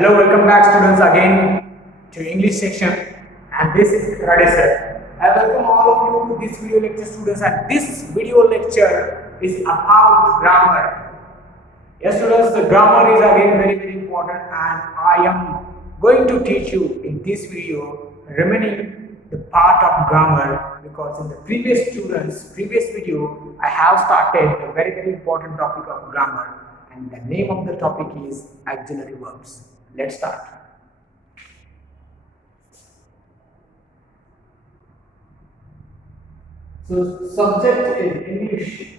Hello, welcome back students again to English section, and this is Kharade sir. I welcome all of you to this video lecture students, and this video lecture is about grammar. Yes students, the grammar is again very important, and I am going to teach you in this video remaining the part of grammar, because in the previous video I have started a very important topic of grammar, and the name of the topic is auxiliary verbs. Let's start. So subject is English.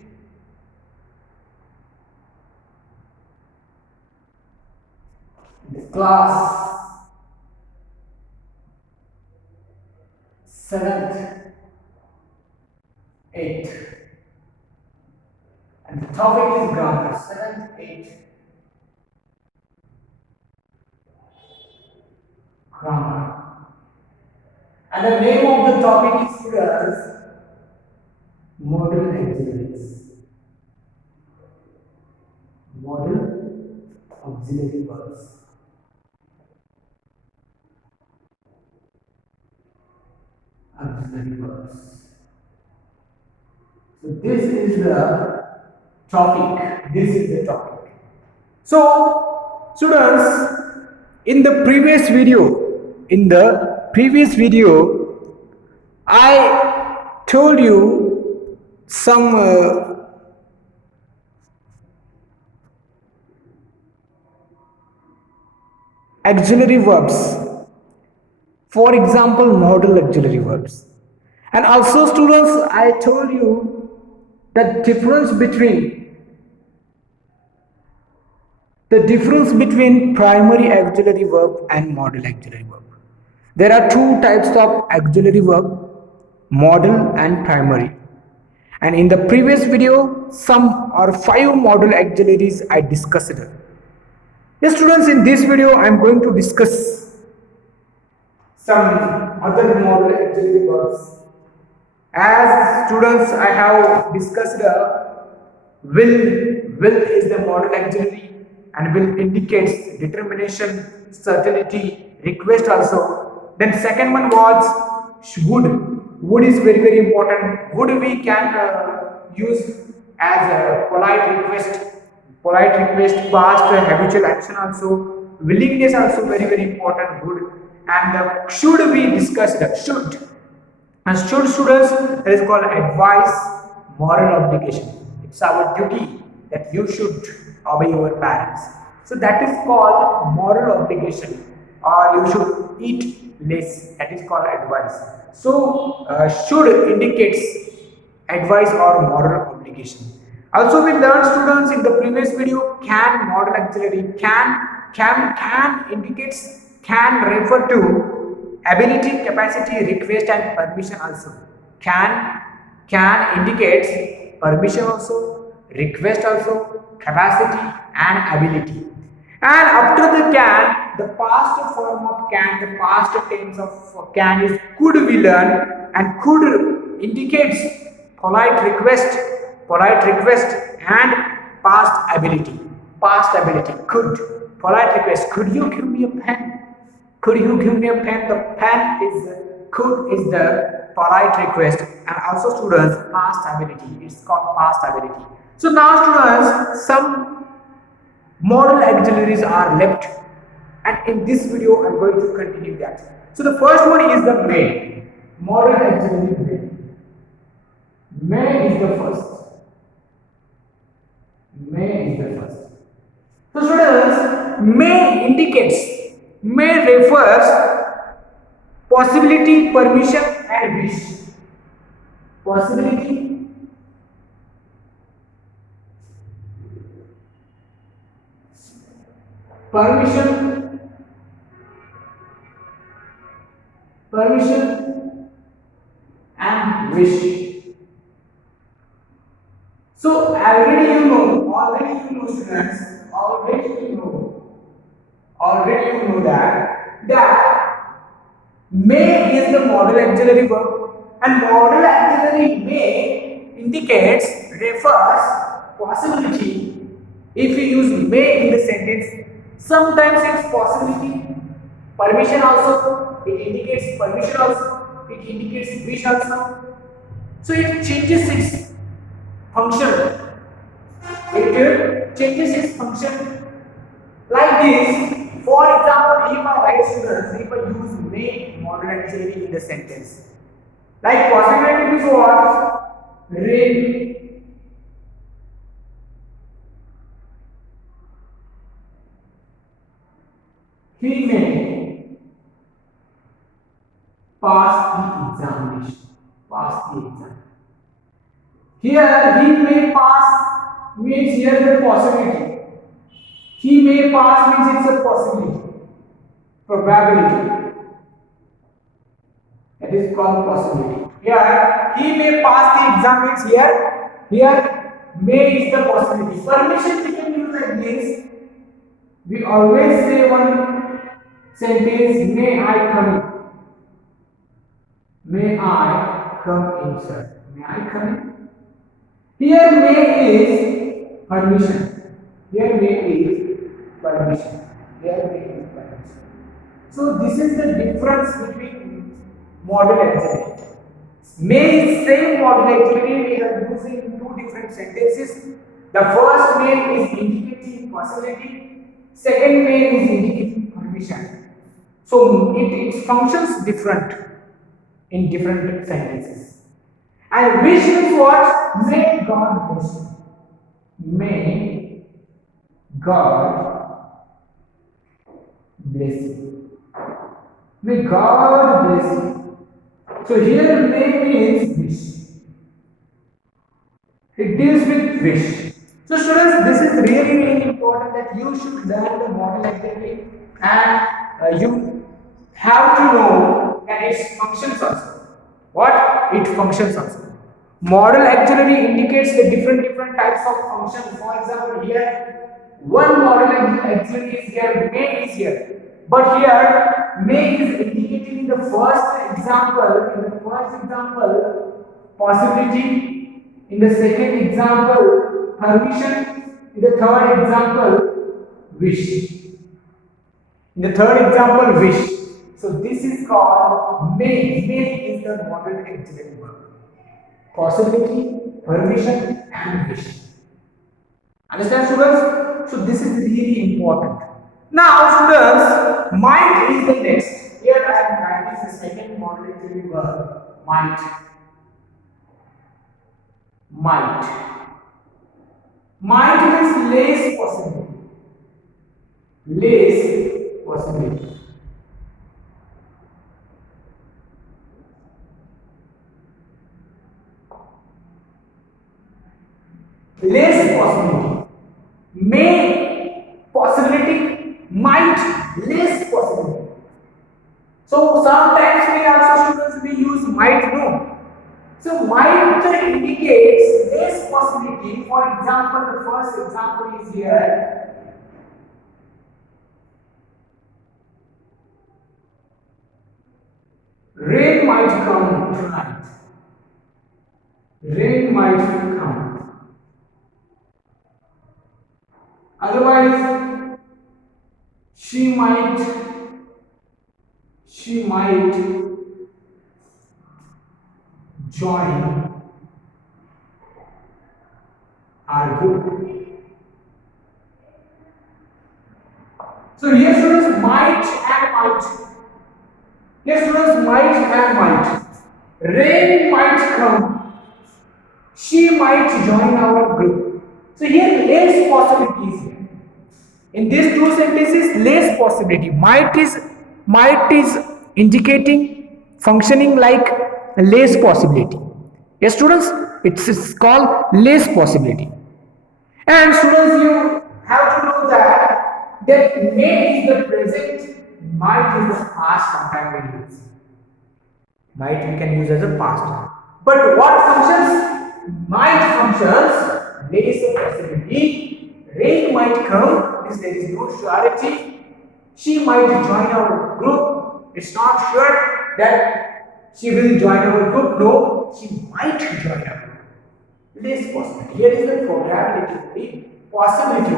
The class 7th, 8th, and the topic is grammar 7th, 8th. Grammar. And the name of the topic is students modal auxiliaries. Modal auxiliary verbs. Auxiliary verbs. So this is the topic. This is the topic. So students, in the previous video, I told you some auxiliary verbs. For example, modal auxiliary verbs. And also students, I told you the difference between primary auxiliary verb and modal auxiliary verb. There are two types of auxiliary verb, modal and primary. And in the previous video, some or 5 modal auxiliaries I discussed. Yes students, in this video I am going to discuss some other modal auxiliary verbs. As students, I have discussed will is the modal auxiliary, and will indicates determination, certainty, request also. Then second one was would is very important. Would we can use as a polite request, past habitual action also. Willingness also very important. Would. And should we discuss the should. And should students, that is called advice, moral obligation. It's our duty that you should obey your parents. So that is called moral obligation, or you should eat less. That is called advice. So should indicates advice or moral obligation. Also we learned students in the previous video, can modal auxiliary, can indicates, can refer to ability, capacity, request and permission also. Can indicates permission also, request also, capacity and ability. And after the can, the past form of can, the past tense of can is could we learn, and could indicates polite request and past ability. Could, polite request, could you give me a pen? Could you give me a pen? The pen is could is the polite request, and also students past ability. It's called past ability. So now students, some modal auxiliaries are left, and in this video I am going to continue that. So the first one is the may. Modal auxiliary may. May is the first. So students, may indicates, may refers possibility, permission and wish. Possibility, permission and wish. So already you know students, already you know that may is the modal auxiliary verb, and modal auxiliary may indicates, refers possibility. If you use may in the sentence, Sometimes it's possibility, permission also, it indicates permission also, it indicates wish also. So it changes its function. It changes its function like this. For example, if I write students, if I use may modal auxiliary in the sentence, like possibility is what? Rain. He may pass the examination. Pass the exam. Here, he may pass means here the possibility. He may pass means it's a possibility. Probability. That is called possibility. Here, he may pass the exam means here may is the possibility. Permission we can use like this. We always say one sentence, may I come in? May I come in, sir? May I come in? Here may is permission. Here may is permission. Here may is permission. So this is the difference between modal auxiliary. May is same modal auxiliary we are using in two different sentences. The first may is indicating possibility. Second may is indicating permission. So it functions different in different sentences. And wish is what? May God bless you. May God bless you. May God bless you. So here may means wish. It deals with wish. So students, this is really important that you should learn the modal auxiliary and you have to know and its functions also. What? It functions also. Modal auxiliary indicates the different types of functions. For example, here one modal auxiliary is here, may is here. But here may is indicating in the first example, possibility, in the second example, permission, in the third example, wish. In the third example, wish. So this is called may. May is the modal auxiliary verb. Possibility, permission, and wish. Understand, students? So this is really important. Now, students, might is the next. Here I am writing the second modal auxiliary verb. Might. Might. Might means less possibility. Less possibility. Less possibility. May possibility, might less possibility. So sometimes we also students we use might no. So might indicates less possibility. For example, the first example is here. Rain might come tonight. Rain might come. Otherwise, she might join our group. So here students might and might. Here students might and might. Rain might come. She might join our group. So here less possibilities here. In these two sentences, less possibility. Might is indicating functioning like less possibility. Yes, students, it's called less possibility. And students, you have to know that may is the present, might is the past. Sometimes we use might we can use as a past. But what functions? Might functions less possibility. Rain might come. There is no surety. She might join our group. It's not sure that she will join our group. No, she might join our group. Less possibility. Here is the probability, possibility.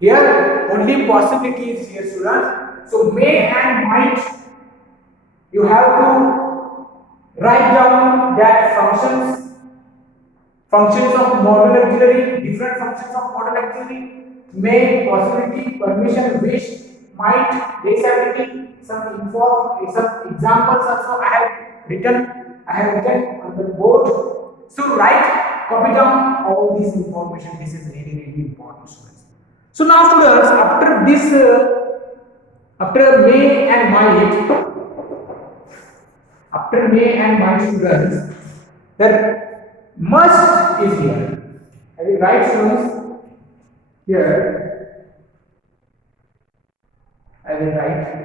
Here only possibility is here, students. So may and might, you have to write down that functions of modal auxiliary, different functions of modal auxiliary, may, possibility, permission, wish, might, raceability, some examples also I have written on the board. So write, copy down all this information. This is really, really important, students. So now, students, after this, after may and might, after may and might, students, there must is here. Have you right, students? Here, I will write.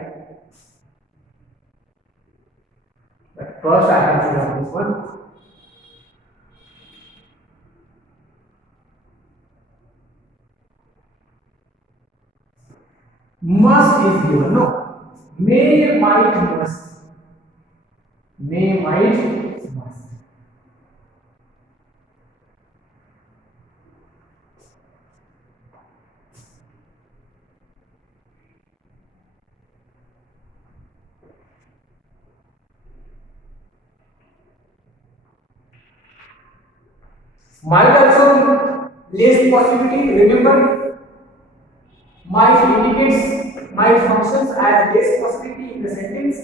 But first, I have to write this one. Must is given. No. May, might, must. May, might, must. Might also less possibility. Remember, might indicates might functions as less possibility in the sentence.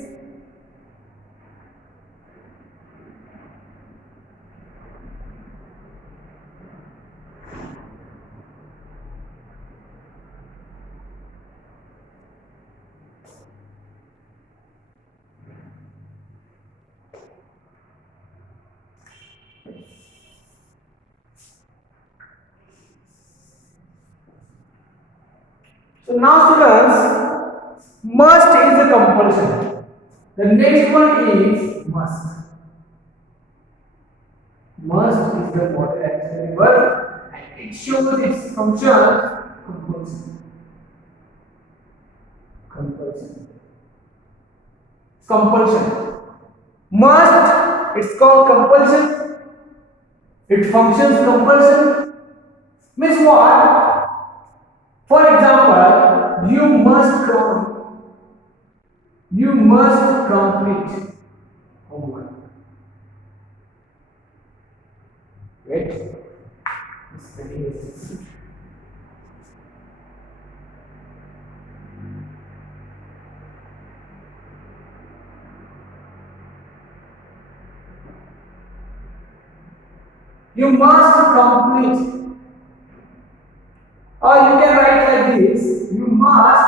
So now, students, must is a compulsion. The next one is must. Must is the modal auxiliary verb and it shows its function compulsion. Compulsion. Must, it's called compulsion. It functions compulsion. Means what? For example, you must complete homework. Wait. It's very easy. You must complete. Or you can write like this: you must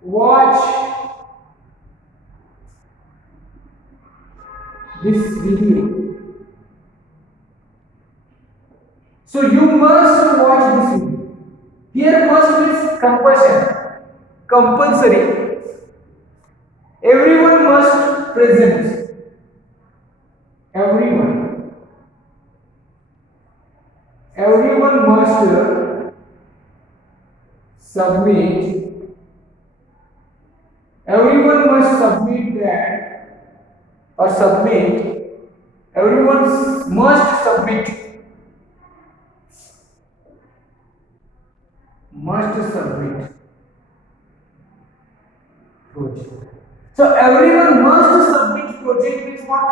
watch this video. So you must watch this video. Here must means compulsion, compulsory. Everyone must present. Everyone must submit. Everyone must submit that or submit. Everyone must submit. Must submit project. So everyone must submit project means what?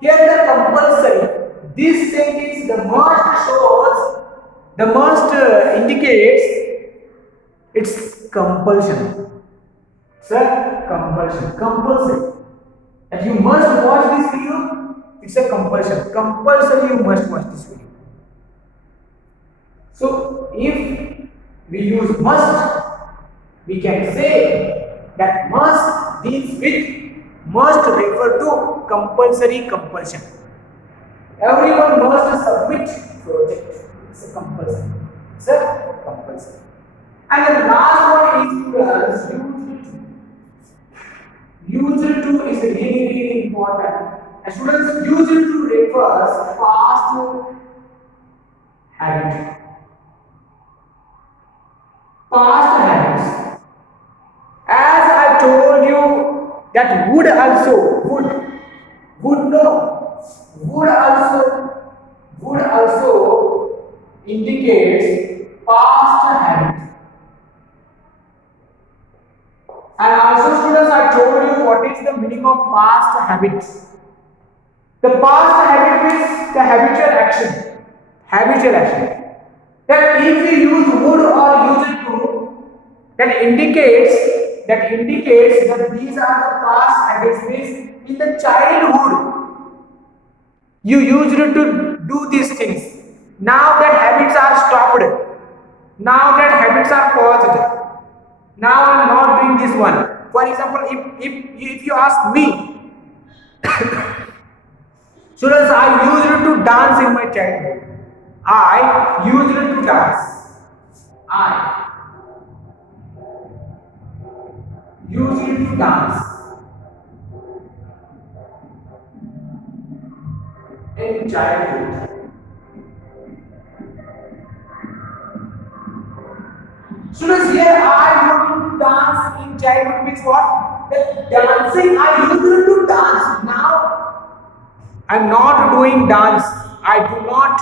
Here the compulsory. This sentence, the must shows, the must indicates it's compulsion. Sir, compulsion, compulsory. And you must watch this video, it's a compulsion. Compulsory you must watch this video. So if we use must, we can say that must deals with, must refer to compulsory compulsion. Everyone must submit project. It's a compulsory. It's a compulsory. And the last one is used to is really, really important. And students, used to refers past habit. Past habits. As I told you that would also indicates past habit. And also students, I told you what is the meaning of past habits. The past habit is the habitual action. Habitual action. That if we use would or used to, that indicates that these are the past habits. Means in the childhood you used to do these things. Now that habits are stopped. Now that habits are paused. Now I am not doing this one. For example, if you ask me, students, I used to dance in my childhood. I used to dance. I used to dance in childhood. Students, here I used to dance in childhood means what? The dancing, I used to dance. Now I am not doing dance. I do not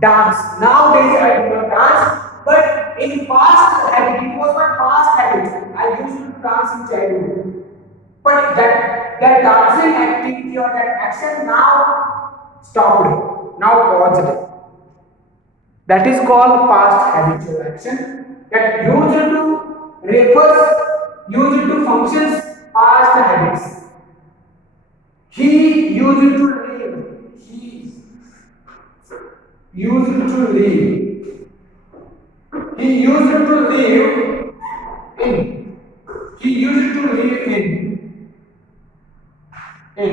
dance. Nowadays I do not dance. But in past habit, it was my past habit. I used to dance in childhood. But that dancing activity or that action now stopped. Now paused. That is called past habitual action. That used to refers, used to functions past habits. He used to live. He used to live. He used to live in. He used to live in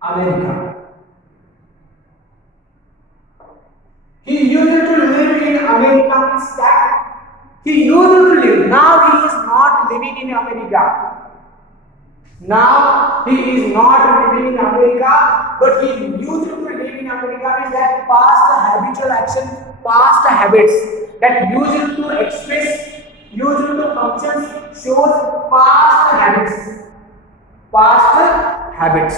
America. He used to live in America means that he used to live. Now he is not living in America. Now he is not living in America, but he used to live in America means that past habitual action, past habits that used to express, used to functions shows past habits. Past habits.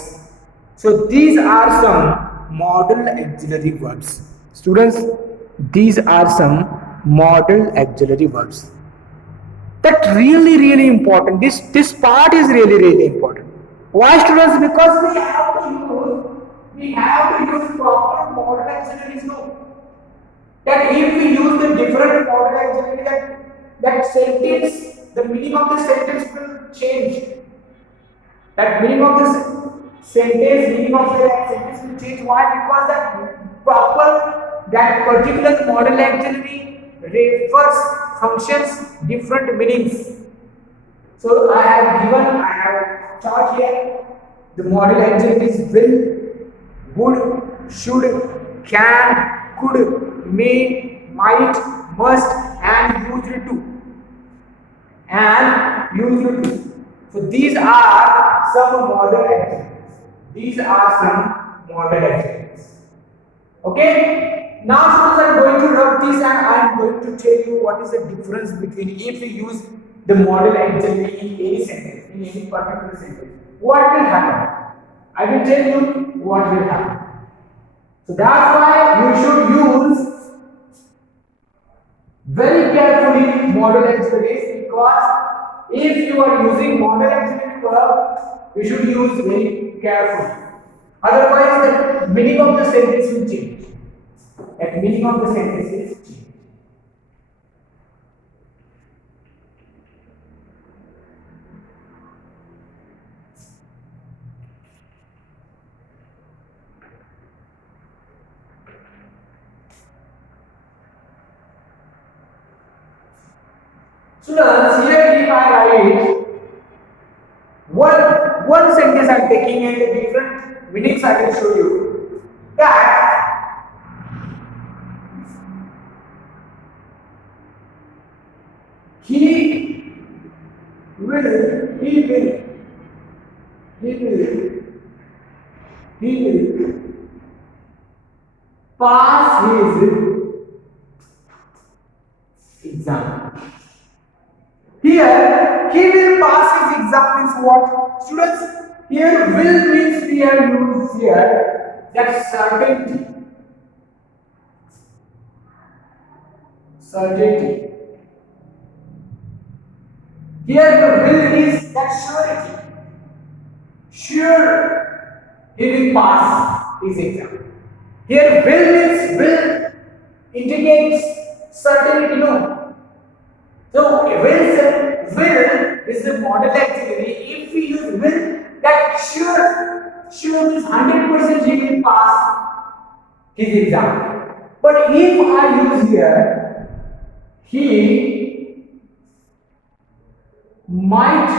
So these are some modal auxiliary verbs. Students, these are some modal auxiliary verbs. That really important. This part is really important. Why, students? Because we have to use proper modal auxiliaries. No, that if we use the different modal auxiliary, that sentence, the meaning of the sentence will change. That meaning of this sentence, meaning of the sentence will change. Why? Because that particular modal auxiliary refers functions different meanings. So I have taught here the modal auxiliaries will, would, should, can, could, may, might, must, and used to. And used to. So these are some modal auxiliaries. These are some modal auxiliaries. Okay. Now students, I am going to rub this and I am going to tell you what is the difference between if you use the modal auxiliary in any sentence, in any particular sentence. What will happen? I will tell you what will happen. So that's why you should use very carefully modal auxiliaries, because if you are using modal auxiliary verb, you should use very carefully. Otherwise, the meaning of the sentence will change. That meaning of the sentence is change. Students, here if I write one sentence, I am taking and the different meanings I will show you. That he will pass his exam. Here, he will pass his exam means what? Students, here will means we have used here that certainty. certainty. Here the will is that surety. Sure, he will pass his exam. Here will indicates certainty, no. So will is the model auxiliary. If we use will, that sure means 100% he will pass his exam. But if I use here, he might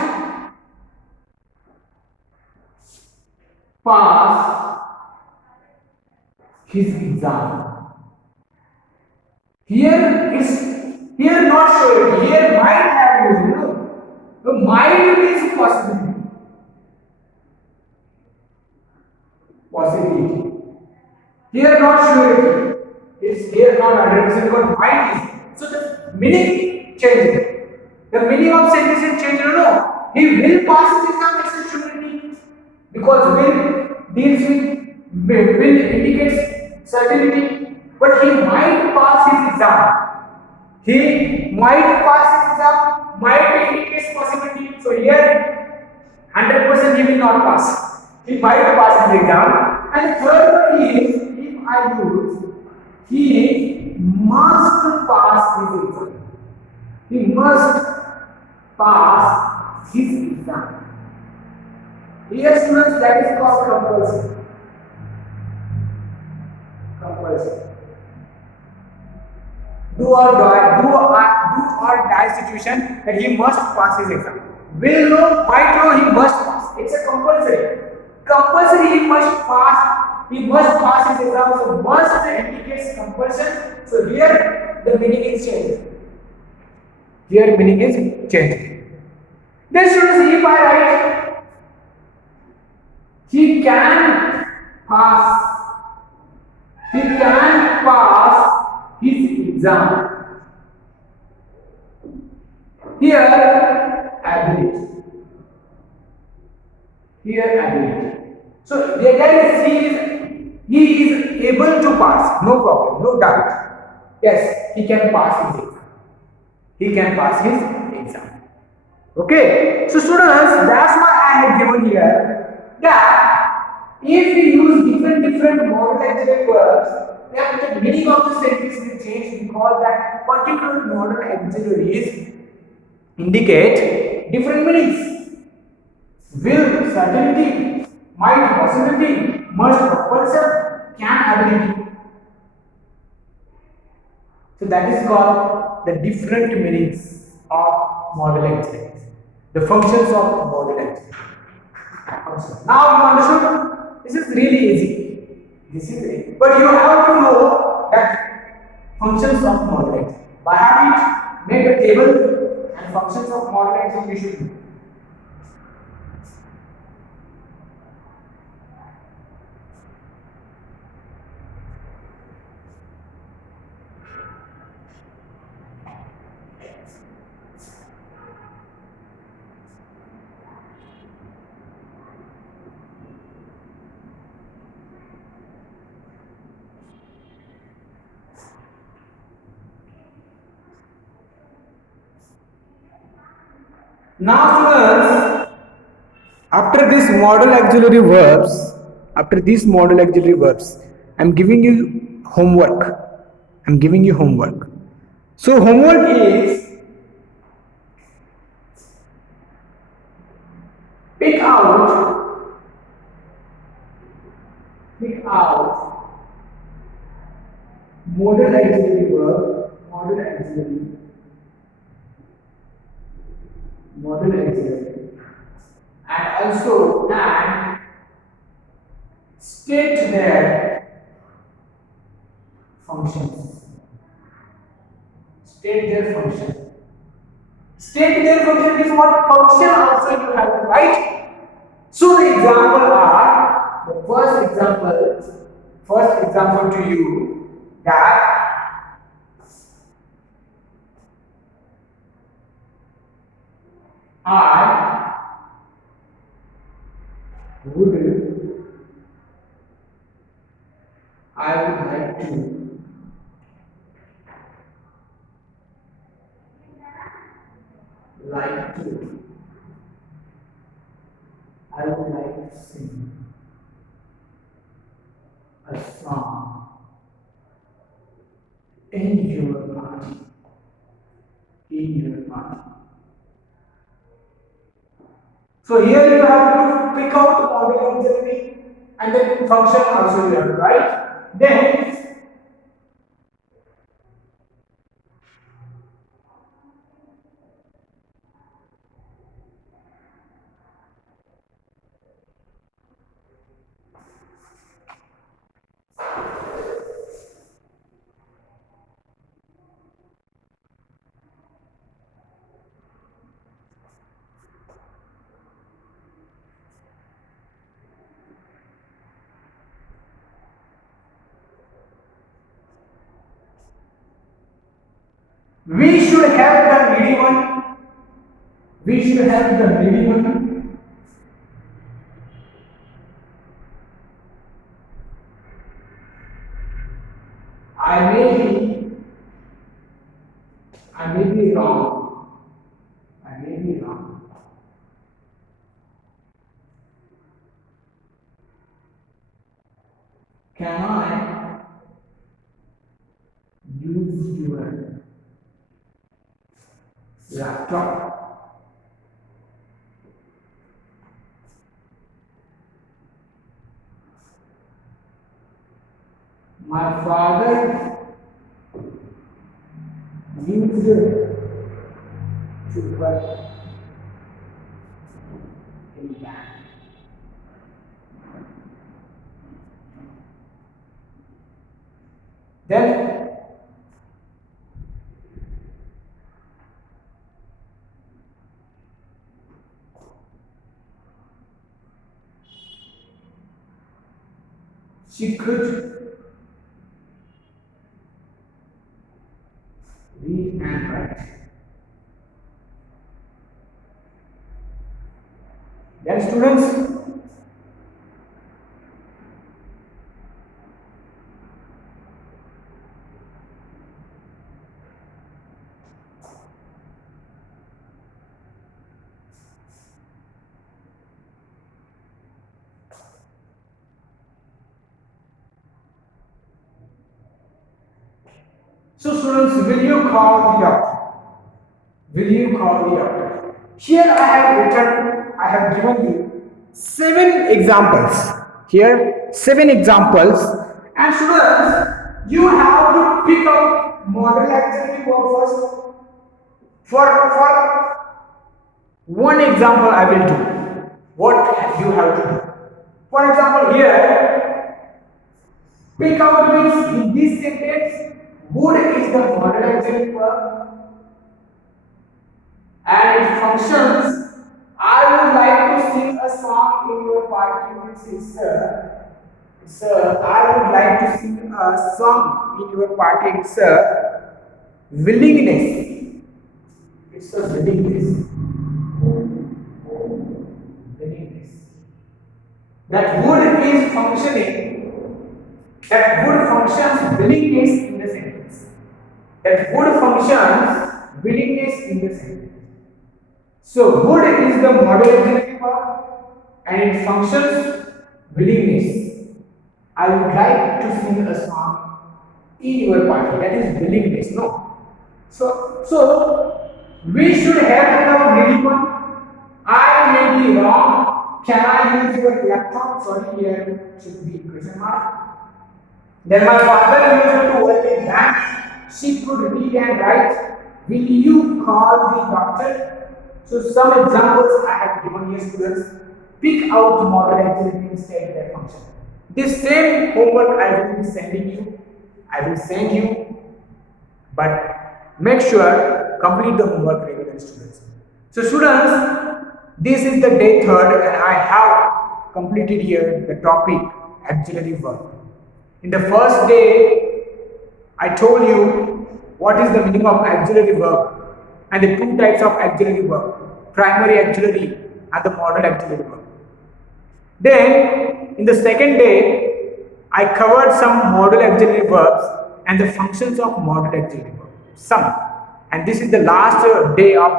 pass his exam. Here not sure. Here might have used. No, so might means possibility. Possibility. Here not surety. It's here not 100% but might is. So the meaning changes. The meaning of sentence is changed. No, he will pass his exam. It's a surety because will deals with will indicates certainty, but he might pass his exam. He might pass his exam. Might indicates possibility. So here 100% he will not pass. He might pass his exam. And third one is, if I use, he must pass his exam. He must pass his exam. Here students, that is called compulsory. Compulsory. Do or die situation that he must pass his exam. Will know, might know, he must pass. It's a compulsory. Compulsory, he must pass. He must pass his exam. So must indicates compulsion. So here the meaning is changed. Here meaning is changed. Then students, if I write, he can pass. He can pass his exam. Here, ability. Here, ability. So, the guy he is able to pass. No problem, no doubt. Yes, he can pass his exam. He can pass his exam. Okay. So, students, that's what I have given here. That if we use different modal auxiliary verbs, then the meaning of the sentence will change because that particular modal auxiliaries indicate different meanings. Will, certainty, might, possibility, must, compulsion, can, ability. So that is called the different meanings of modal auxiliaries. The functions of modal auxiliaries. Now you understood? This is really easy. This is easy. But you have to know that functions of modal auxiliary. By habit, make a table and functions of modal auxiliary you should know. Now students, after these modal auxiliary verbs, I am giving you homework. So homework is pick out modal auxiliary verb, modal auxiliary, and also state their functions. State their function. State their function is what function also you have to write. So the example are the first example to you that I would like to would like to sing a song in your party. In your party. So here you have to pick out model auxiliary and then function also you have to write. Then we should have the needy one. We should have the needy one. I may be wrong. I may be wrong. Can I use your laptop? My father used to work in bank. Then she could read and write. Then students, will you call the doctor? Will you call the doctor? Here I have given you 7 examples. Here 7 examples, and students, you have to pick out model auxiliary verb first. For one example I will do. What you have to do? For example, here pick out means in this sentence, would is the model auxiliary verb and it functions. I would like to sing a song in your party. I would like to sing a song in your party. It's a willingness. It's a willingness. Willingness. That would is functioning. That would functions willingness in the sentence. That would functions willingness in the sentence. So would is the model auxiliary verb and it functions willingness. I would like to sing a song in your party. That is willingness. No. So we should have the needy one. I may be wrong. Can I use your laptop? Sorry, here should be question mark. Then my father used to work in bank. She could read and write. Will you call the doctor? So some examples I have given here, students. Pick out the model auxiliary instead their function. This same homework I will be sending you. I will send you, but make sure complete the homework regularly, students. So students, this is the day 3rd and I have completed here the topic auxiliary verb. In the first day, I told you what is the meaning of auxiliary verb and the 2 types of auxiliary verb, primary auxiliary and the modal auxiliary verb. Then in the second day, I covered some modal auxiliary verbs and the functions of modal auxiliary verb, some. And this is the last day of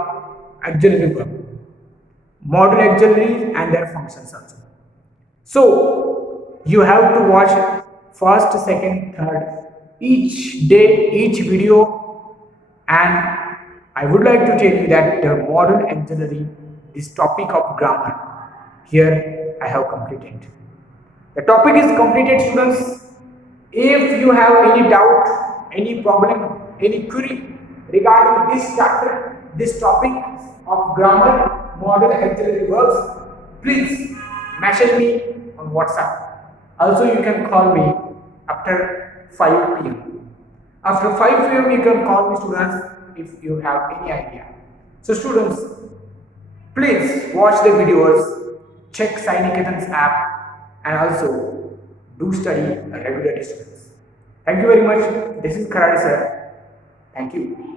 auxiliary verb. model auxiliaries and their functions also. So you have to watch first, second, third, each day, each video, and I would like to tell you that the model auxiliary, this topic of grammar, here I have completed. The topic is completed, students. If you have any doubt, any problem, any query regarding this chapter, this topic of grammar, model, auxiliary verbs, please message me on WhatsApp. Also, you can call me after 5 p.m. After 5 p.m., you can call me, students, if you have any idea. So, students, please watch the videos, check Sai Niketan's app, and also do study regularly, students. Thank you very much. This is Kharade sir. Thank you.